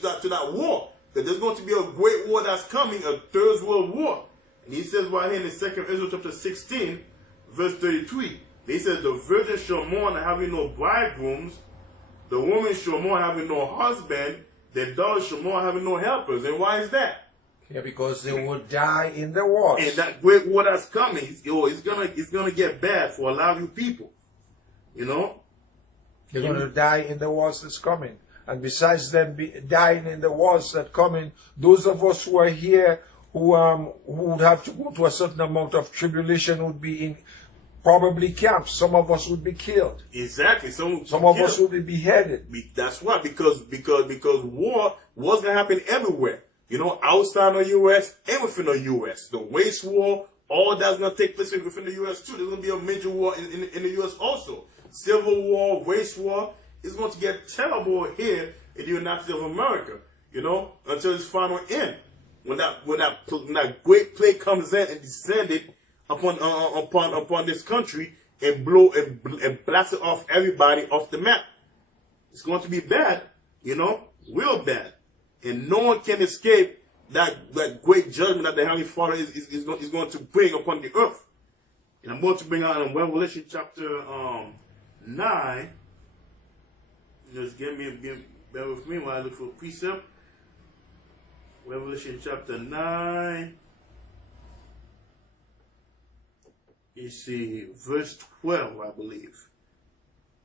to that war. That there's going to be a great war that's coming, a third world war. And he says right here in the 2nd Ezra chapter 16, verse 33, he says, the virgin shall mourn having no bridegrooms, the woman shall mourn having no husband, the daughter shall mourn having no helpers. And why is that? Yeah, because they will die in the wars. And that great war that's coming, it's gonna get bad for a lot of you people. You know? They're going to die in the wars that's coming. And besides them dying in the wars that coming, those of us who are here who would have to go to a certain amount of tribulation would be in probably camps. Some of us would be killed. Exactly. Some of us would be beheaded. That's right. Because war's gonna happen everywhere. You know, outside of the U.S. and within the U.S. The race war, all that's gonna take place within the U.S. too. There's gonna be a major war in the U.S. also. Civil war, race war is going to get terrible here in the United States of America. You know, until its final end. When that great plague comes in and descended upon this country and blasted off everybody off the map. It's going to be bad, you know, real bad. And no one can escape that great judgment that the Heavenly Father is going to bring upon the earth. And I'm going to bring out in Revelation chapter 9. Just bear with me while I look for a precept. Revelation chapter 9. You see, verse 12, I believe.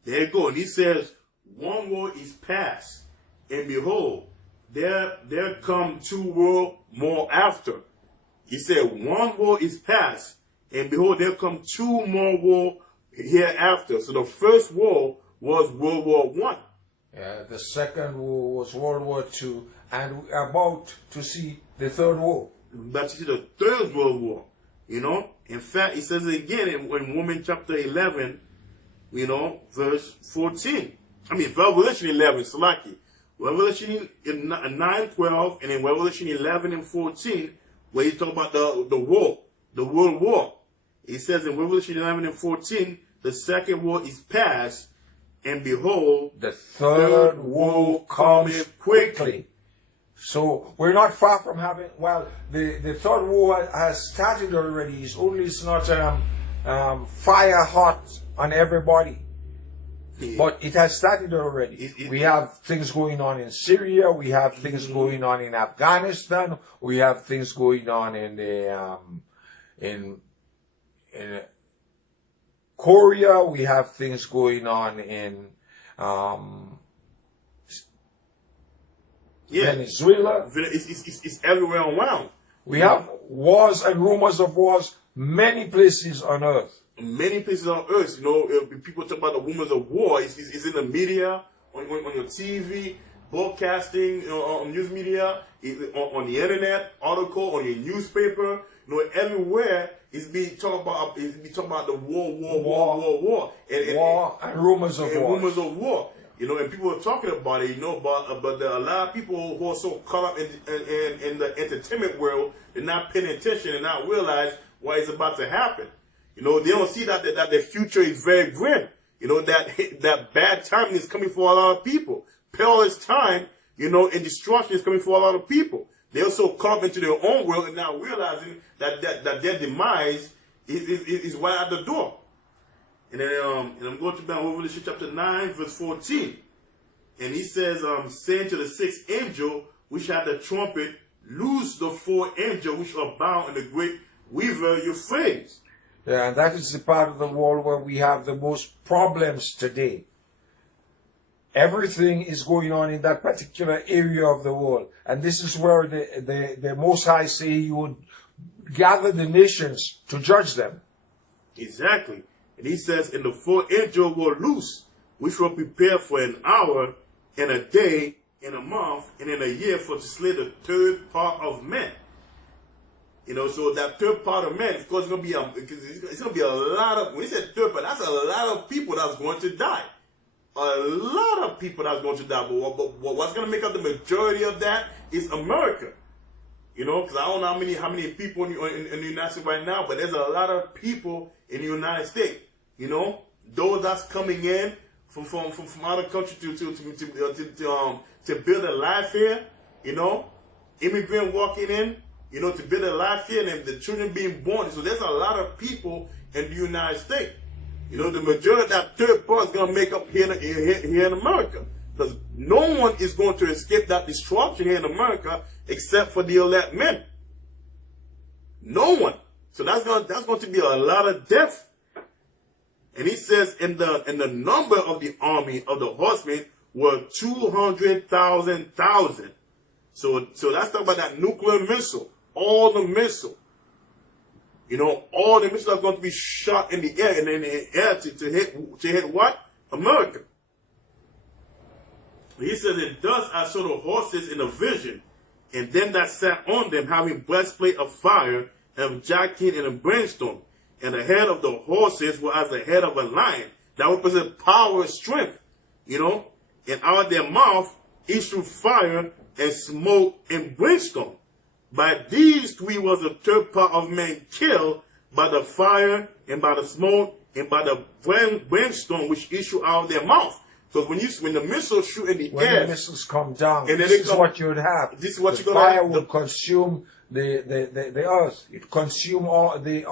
There you go. And he says, one war is past, and behold, there come two war more after. He said, one war is past, and behold, there come two more war hereafter. So the first war was World War I. Yeah, the second war was World War II, and we're about to see the third war. But you see the third World War, you know. In fact, it says it again in Romans chapter 11, you know, verse 14. I mean, Revelation 11, Salaki. Revelation 9:12, and in Revelation 11 and 14, where you talk about the war, the World War. It says in Revelation 11 and 14, the second war is past, and behold, the third war comes quickly. So we're not far from having, well, the third war has started already. It's not fire hot on everybody. Yeah. But it has started already. We have things going on in Syria. We have things going on in Afghanistan. We have things going on in the in Korea. We have things going on in Venezuela. It's everywhere around. We have wars and rumors of wars many places on earth. Many places on earth, you know, people talk about the rumors of war. It's in the media, on your TV, broadcasting, on news media, on the internet, article, on your newspaper. You know, everywhere it's being talked about. It's being talked about the war, and rumors of war. Rumors of war. You know, and people are talking about it. You know, but there are a lot of people who are so caught up in the entertainment world, they're not paying attention and not realize what is about to happen. You know, they don't see that the future is very grim. You know, that bad timing is coming for a lot of people. Perilous time, you know, and destruction is coming for a lot of people. They're so caught up into their own world and now realizing that their demise is right at the door. And then and I'm going to Revelation chapter 9, verse 14. And he says, saying to the sixth angel, which had the trumpet, loose the four angels which are bound in the great river Euphrates. Yeah, and that is the part of the world where we have the most problems today. Everything is going on in that particular area of the world. And this is where the Most High say He would gather the nations to judge them. Exactly. And He says, and the four angels were loose, which were prepared for an hour, and a day, and a month, and in a year for to slay the third part of men. You know, so that third part of men, of course, it's going to be a lot of, when he said third part, that's a lot of people that's going to die. A lot of people that's going to die. But what's going to make up the majority of that is America. You know, because I don't know how many people in the United States right now, but there's a lot of people in the United States. You know, those that's coming in from other countries to to build a life here, you know, immigrant walking in, you know, to build a life here, and the children being born. So there's a lot of people in the United States. You know, the majority of that third part is going to make up here in America. Because no one is going to escape that destruction here in America except for the elect men. No one. So that's going to be a lot of death. And he says in the number of the army of the horsemen were 200,000. So let's talk about that nuclear missile. All the missile. You know, all the missiles are going to be shot in the air and in the air to hit what? America. He says, and thus I saw the horses in a vision, and them that sat on them having breastplate of fire, and of jackeen and of brimstone. And the head of the horses was as the head of a lion. That represents power and strength, you know. And out of their mouth issued fire and smoke and brimstone. By these three was the third part of men killed, by the fire and by the smoke and by the brimstone which issue out of their mouth. So when the missiles shoot in the air, when the missiles come down, and this is what you would have. This is what you're gonna have. have. Fire will consume the earth. It consume all the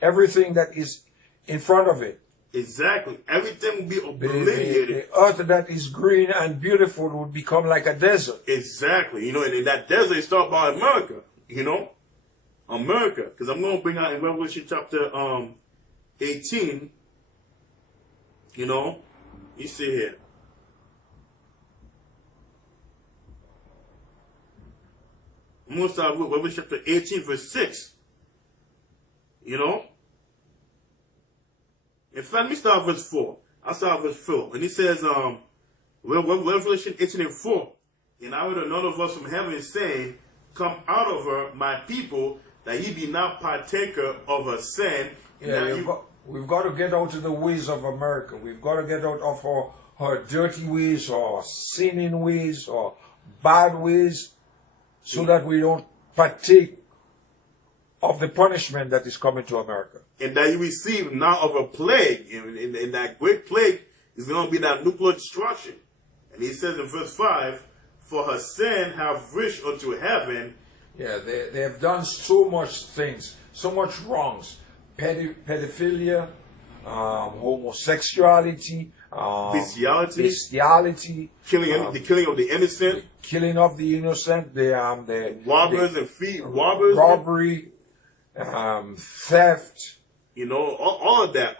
everything that is in front of it. Exactly. Everything will be obliterated. The earth that is green and beautiful would become like a desert. Exactly. You know, and in that desert is talking about America. You know, America. Because I'm going to bring out in Revelation chapter 18. You know, you see here. I'm going to start with Revelation chapter 18, verse 6. You know. In fact, let me start verse 4. I'll start verse 4. And he says, Revelation 18 and 4. And I heard another voice from heaven saying, come out of her, my people, that ye be not partaker of her sin. Yeah, we've got to get out of the ways of America. We've got to get out of her dirty ways or sinning ways or bad ways so that we don't partake of the punishment that is coming to America. And that you receive now of a plague. And that great plague is going to be that nuclear destruction. And he says in verse 5, for her sin have reached unto heaven. Yeah, they have done so much things, so much wrongs. Pedophilia, homosexuality, bestiality, the killing of the innocent, killing of the innocent, the robbers and robbery, theft. You know, all of that,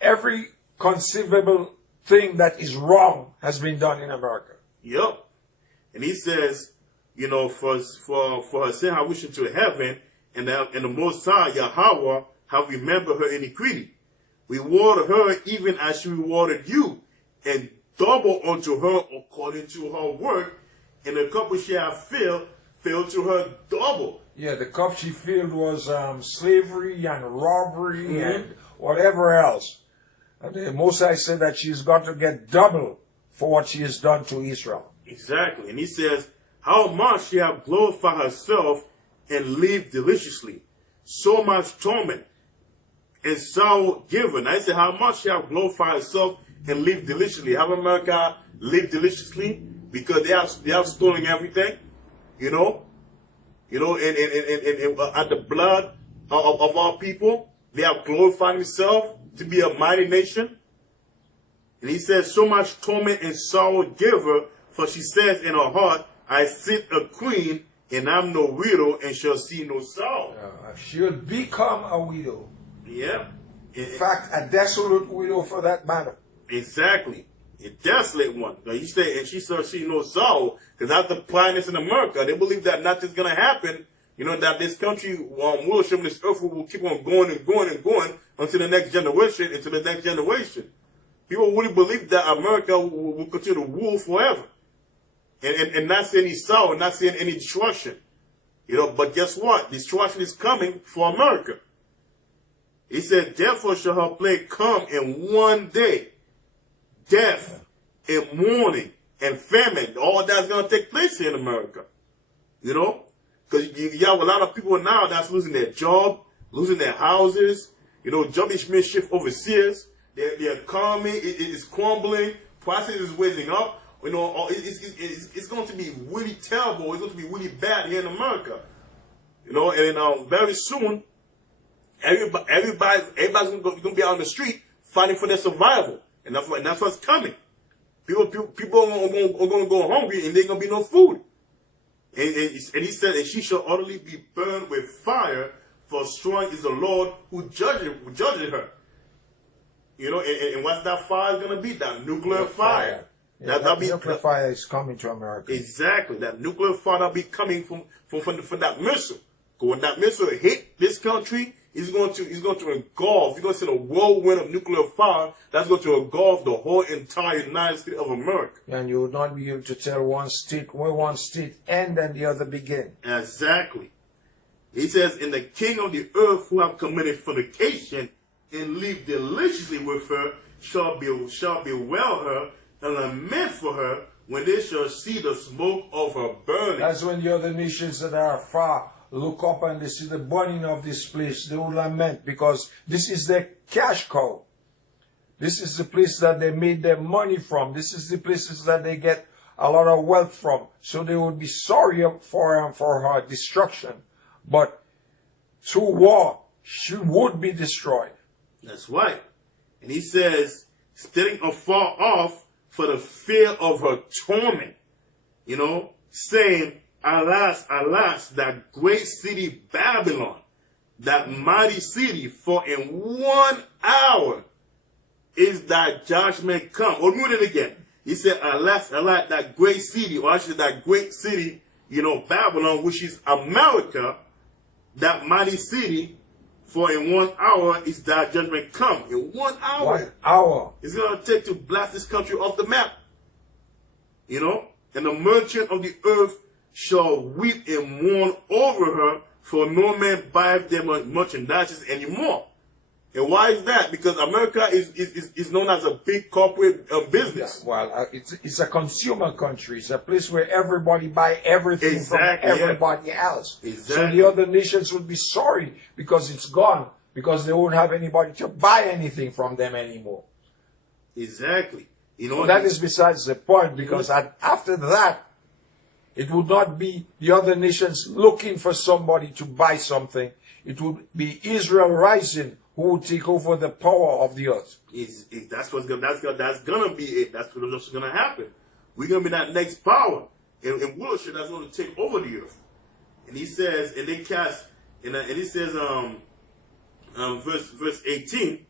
every conceivable thing that is wrong has been done in America. Yep. And he says, you know, for her sin have wished to heaven, and the Most High, Yahweh, have remembered her iniquity. We rewarded her even as she rewarded you, and double unto her according to her work, and the cup which she have filled to her double. Yeah, the cup she filled was slavery and robbery and whatever else. And the Most High said that she's got to get double for what she has done to Israel. Exactly. And he says, how much she have glorified herself and lived deliciously. So much torment and sorrow given. I said, how much she have glorified herself and lived deliciously. Have America lived deliciously? Because they have stolen everything, you know, and at the blood of our people, they have glorified themselves to be a mighty nation. And he says, so much torment and sorrow give her, for she says in her heart, I sit a queen, and I'm no widow, and shall see no sorrow. She'll become a widow. Yeah. In fact, a desolate widow for that matter. Exactly. A desolate one. Now you say, and she shall see no sorrow, because that's the blindness in America. They believe that nothing's going to happen. You know, that this country, worship, this earth will keep on going and going and going until the next generation, People really believe that America will continue to rule forever. And not see any sorrow, not seeing any destruction. You know, but guess what? Destruction is coming for America. He said, therefore shall her plague come in one day. Death and mourning and famine. All that's going to take place here in America. You know? Because you have a lot of people now that's losing their job, losing their houses. You know, job is being shifted overseas. The economy is crumbling. prices is raising up, you know, it's going to be really terrible. It's going to be really bad here in America. You know, and very soon, everybody's going to be out on the street fighting for their survival. And that's what's coming. People are going to go hungry, and there's going to be no food. And he said, and she shall utterly be burned with fire, for strong is the Lord who judges her. You know, and what's that fire going to be? That nuclear fire. Yeah, that nuclear fire is coming to America. Exactly. That nuclear fire that'll be coming from that missile. Because when that missile hit this country, it's going to engulf. You're going to see a whirlwind of nuclear fire that's going to engulf the whole entire United States of America. And you would not be able to tell one state where one state end and the other begin. Exactly. He says, "In the king of the earth who have committed fornication and live deliciously with her shall bewail her and lament for her when they shall see the smoke of her burning." That's when the other nations that are far look up and they see the burning of this place. They will lament, because this is their cash cow. This is the place that they made their money from. This is the places that they get a lot of wealth from. So they would be sorry for her destruction. But through war, she would be destroyed. That's right. And he says, standing afar off for the fear of her torment, you know, saying, "Alas, alas, that great city Babylon, that mighty city, for in 1 hour is thy judgment come." Or read it again. He said, "Alas, alas, that great city," or actually that great city, you know, Babylon, which is America, that mighty city, for in 1 hour is thy judgment come. In 1 hour. 1 hour. It's going to take to blast this country off the map. You know? "And the merchant of the earth shall weep and mourn over her, for no man buyeth their merchandise anymore." And why is that? Because America is known as a big corporate business. Well, it's a consumer country. It's a place where everybody buy everything Exactly, from everybody else. Exactly. So the other nations would be sorry because it's gone, because they won't have anybody to buy anything from them anymore. Exactly. You know, So that is besides the point, because after that, it would not be the other nations looking for somebody to buy something. It would be Israel rising, who would take over the power of the earth. That's gonna be it. That's what's gonna happen. We're gonna be that next power, and rulership that's gonna take over the earth. And he says, and they cast, and he says, verse 18,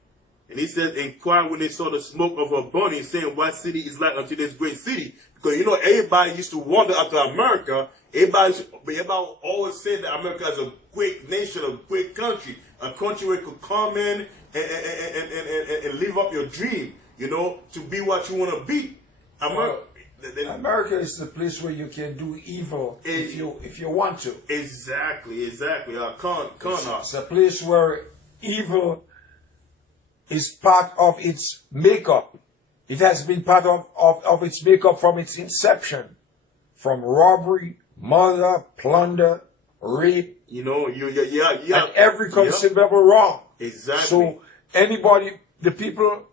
and he says, "Inquire when they saw the smoke of her burning, saying, what city is like unto this great city?" Because, you know, everybody used to wonder after America. Everybody always said that America is a great nation, a great country, a country where you could come in and live up your dream, you know, to be what you want to be. America is the place where you can do evil if you want to. Exactly. It's a place where evil is part of its makeup. It has been part of its makeup from its inception. From robbery, murder, plunder, rape. You know, and every conceivable wrong. Exactly. So the people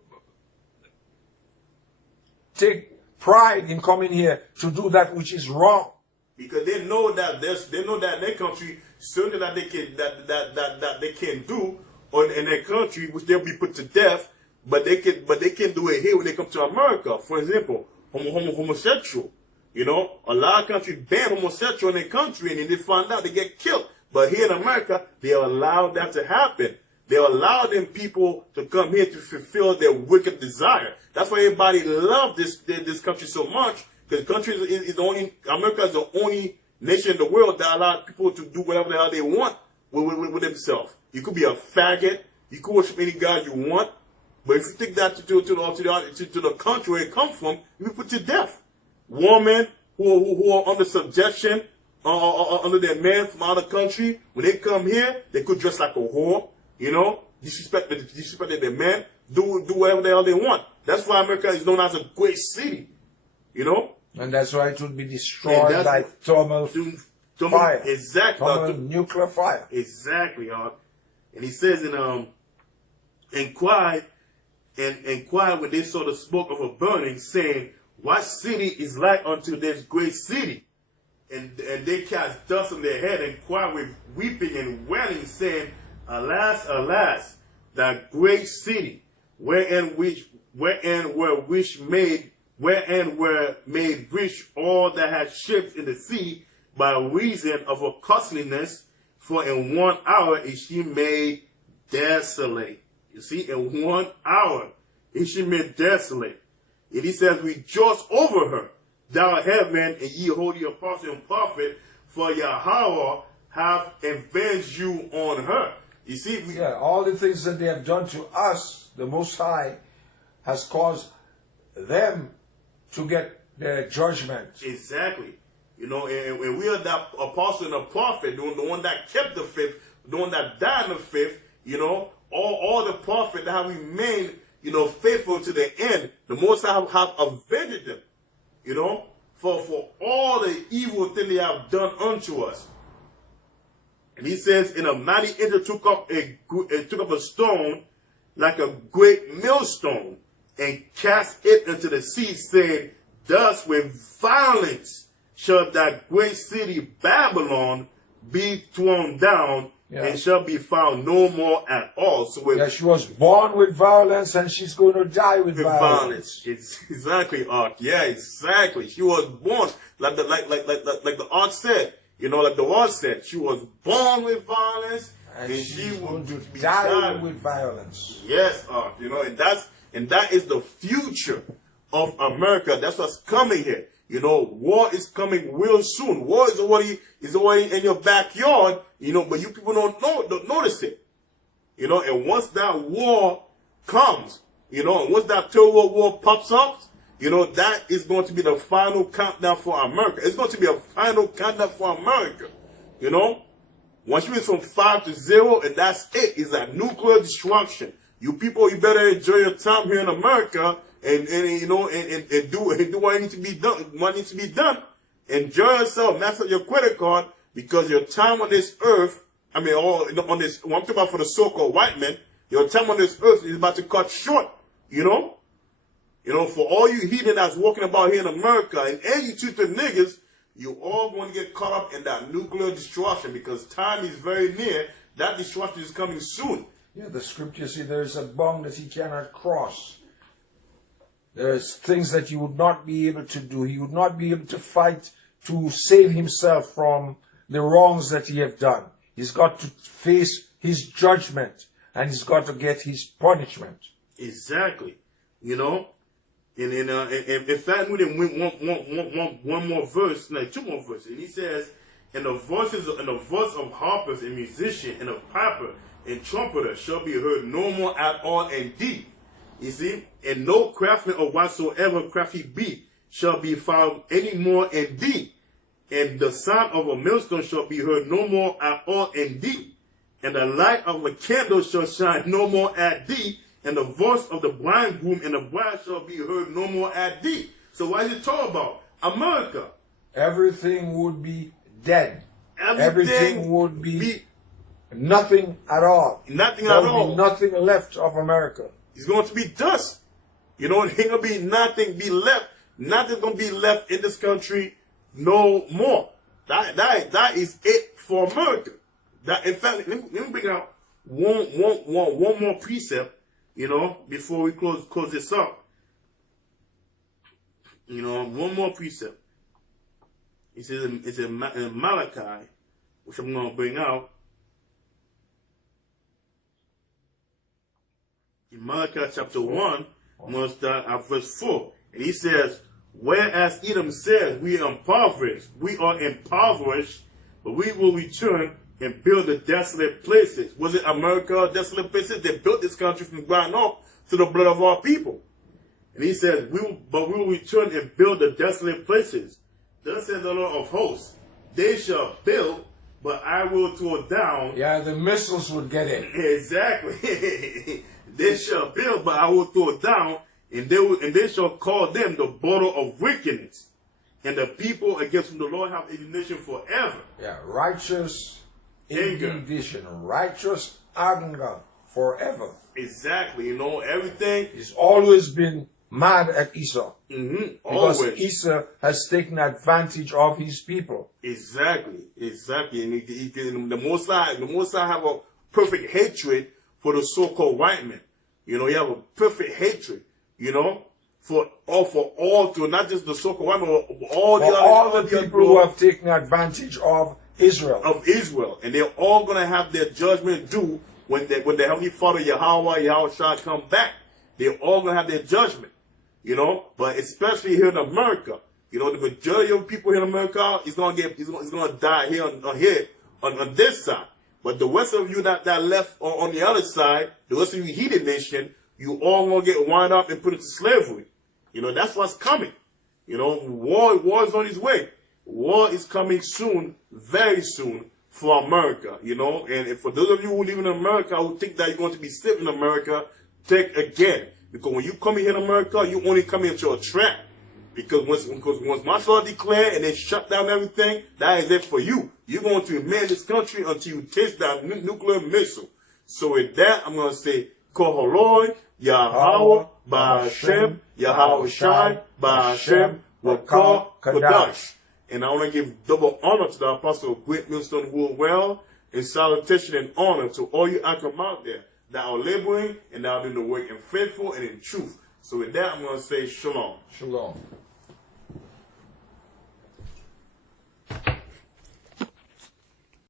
take pride in coming here to do that which is wrong. Because they know that their country, something that they can do in their country, which they'll be put to death, but they can do it here when they come to America. For example, homosexual. You know, a lot of countries ban homosexual in their country, and then they find out they get killed. But here in America, they allow that to happen. They allow them people to come here to fulfill their wicked desire. That's why everybody loves this country so much. Because America is the only nation in the world that allows people to do whatever the hell they want with themselves. You could be a faggot. You could worship any god you want. But if you take that to the country where it comes from, you be put to death. Women who are under subjection, under their men from out of the country, when they come here, they could dress like a whore, you know, disrespect their men, do whatever the hell they want. That's why America is known as a great city, you know. And that's why it would be destroyed by thermal fire. Exactly. Thermal nuclear fire. Exactly, y'all. And he says in inquire and inquired when they saw the smoke of a burning, saying, what city is like unto this great city? And they cast dust on their head and cried with weeping and wailing, saying, Alas, alas, that great city, wherein were made rich all that had ships in the sea by reason of her costliness, for in 1 hour is she made desolate. You see, in 1 hour is she made desolate. And he says, rejoice over her, thou heaven, and ye holy apostle and prophet, for Yahweh hath avenged you on her. You see, all the things that they have done to us, the Most High has caused them to get their judgment. Exactly. You know, and we are that apostle and a prophet, the one that kept the faith, the one that died in the faith, you know, all the prophets that have remained, you know, faithful to the end. The Most High have avenged them, you know, for all the evil thing they have done unto us. And he says, in a mighty angel took up a stone like a great millstone and cast it into the sea, saying, thus with violence shall that great city Babylon be thrown down, and shall be found no more at all. So she was born with violence, and she's going to die with violence. It's exactly, Ark. Yeah, exactly. She was born like the Ark said. You know, like the word said, she was born with violence, and she going to die with violence. Yes, Ark. You know, and that is the future of America. That's what's coming here. You know, war is coming real soon. War is already in your backyard, you know, but you people don't notice it. You know, and once that war comes, you know, and once that third world war pops up, you know, that is going to be the final countdown for America. It's going to be a final countdown for America. You know, once you reach from 5 to 0, and that's it. It's that nuclear destruction. You people, you better enjoy your time here in America. And you know, and do what needs to be done. What needs to be done. Enjoy yourself. Max out your credit card, because your time on this earth, I mean, on this, what I'm talking about for the so-called white men, your time on this earth is about to cut short. You know, for all you heathen that's walking about here in America, and you two niggas, you all going to get caught up in that nuclear destruction, because time is very near. That destruction is coming soon. Yeah, the scripture says there is a bound that he cannot cross. There's things that he would not be able to do. He would not be able to fight to save himself from the wrongs that he have done. He's got to face his judgment, and he's got to get his punishment. Exactly. You know, and in fact, we didn't one more verse, like 2 more verses. And he says, and the voice of harpers and musician and of piper and trumpeter shall be heard no more at all indeed. You see, and no craftsman or whatsoever craft he be shall be found any more in thee. And the sound of a millstone shall be heard no more at all in thee. And the light of a candle shall shine no more at thee. And the voice of the bridegroom and the bride shall be heard no more at thee. So what is it talking about? America. Everything would be dead. Everything would be nothing at all. Nothing there at would all. Be nothing left of America. It's going to be dust. You know, it ain't going to be nothing be left. Nothing's going to be left in this country no more. That is it for America. That, in fact, let me bring out one more precept, you know, before we close this up. You know, one more precept. It says it's in Malachi, which I'm going to bring out. In Malachi chapter 1, I'm going to start at verse 4. And he says, whereas Edom says, we are impoverished, but we will return and build the desolate places. Was it America, desolate places? They built this country from the ground up to the blood of our people. And he says, we will return and build the desolate places. Thus says the Lord of hosts, they shall build, but I will throw down. Yeah, the missiles would get in. Exactly. They shall build, but I will throw down, and they shall call them the border of wickedness, and the people against whom the Lord have indignation forever. Yeah, righteous indignation, righteous anger forever. Exactly. You know, everything. He's always been mad at Esau. Because Because Esau has taken advantage of his people. Exactly. And the Most High have a perfect hatred for the so-called white man. You know, you have a perfect hatred, you know, for all to not just the so-called white man, but all the people who have taken advantage of Israel. And they're all gonna have their judgment due when the Heavenly Father Yahweh Shai come back. They're all gonna have their judgment, you know. But especially here in America, you know, the majority of people here in America is gonna die here on this side. But the rest of you that left on the other side, the rest of you heathen nation, you all gonna get wound up and put into slavery. You know, that's what's coming. You know, war is on its way. War is coming soon, very soon, for America, you know. And for those of you who live in America who think that you're going to be safe in America, think again. Because when you come here in America, you only come into a trap. Because once martial law declared and they shut down everything, that is it for you. You're going to remain in this country until you taste that nuclear missile. So with that, I'm going to say, Koholoi, Yahweh, Ba'ashem, Yahweh Shai, Ba'ashem, Wakar, Kadash. And I want to give double honor to the Apostle of Great Millstone Worldwell, and salutation and honor to all you Akram out there that are laboring and that are doing the work in faithful and in truth. So with that, I'm going to say Shalom. Shalom.